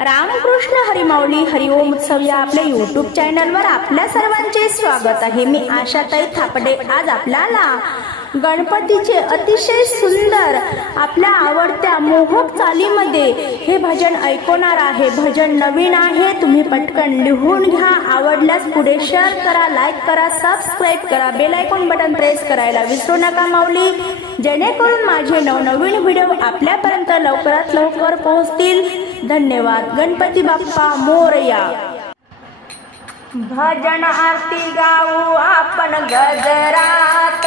रामकृष्ण हरिमाऊली हरिओम उत्सव या आपल्या युट्यूब चॅनलवर आपल्या सर्वांचे स्वागत आहे. मी आशाताई थापडे. आज आपल्याला गणपतीचे अतिशय सुंदर आपल्या आवडत्या मोहक चालीमध्ये हे भजन ऐकवणार आहे. भजन नवीन आहे तुम्ही पटकन लिहून घ्या. आवडल्यास पुढे शेअर करा लाईक करा सबस्क्राईब करा. बेल आयकॉन बटन प्रेस करायला विसरू नका माऊली. जेणेकरून माझे नवनवीन व्हिडिओ आपल्यापर्यंत लवकरात लवकर पोहोचतील. धन्यवाद. गणपती बाप्पा मोरया. भजन आरती गाऊ आपण गजरात.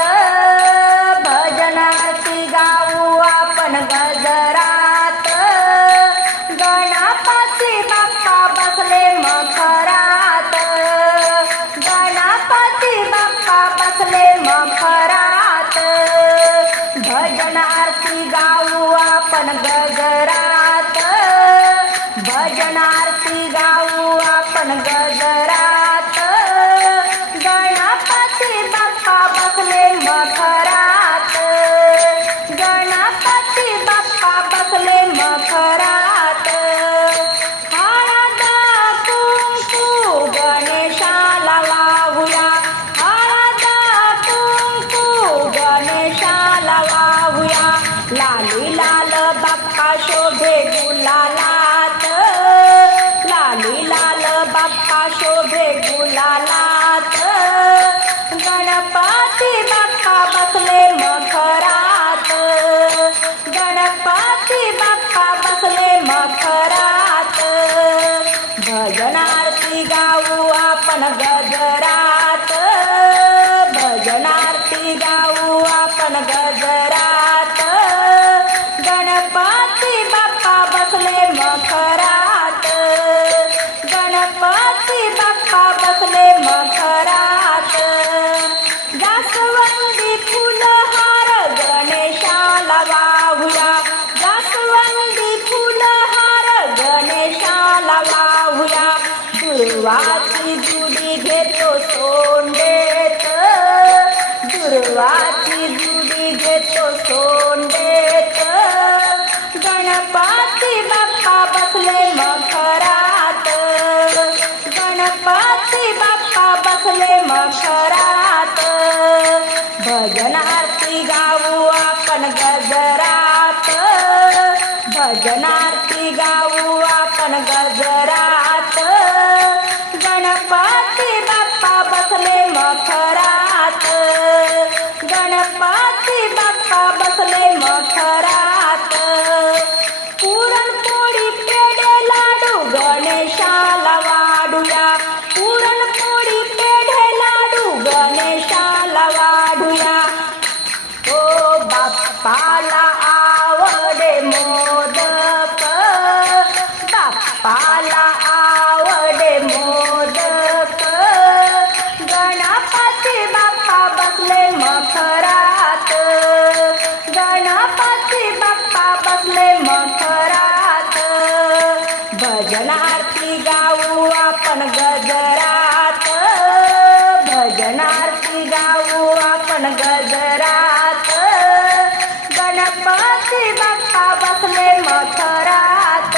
भजन आरती गाऊ आपण गजरात. गणपती बाप्पा बसले भजन आरती दुर्वाची जुडी घेतो सोंडेत दुर्वाची जुडी घेतो सोंडेत गणपती बाप्पा बसले मखरात. गणपती बाप्पा बसले मखरात. भजन आरती गाऊ आपण गजरात. भजन आरती गाऊ Hey, mama. बसले मथरात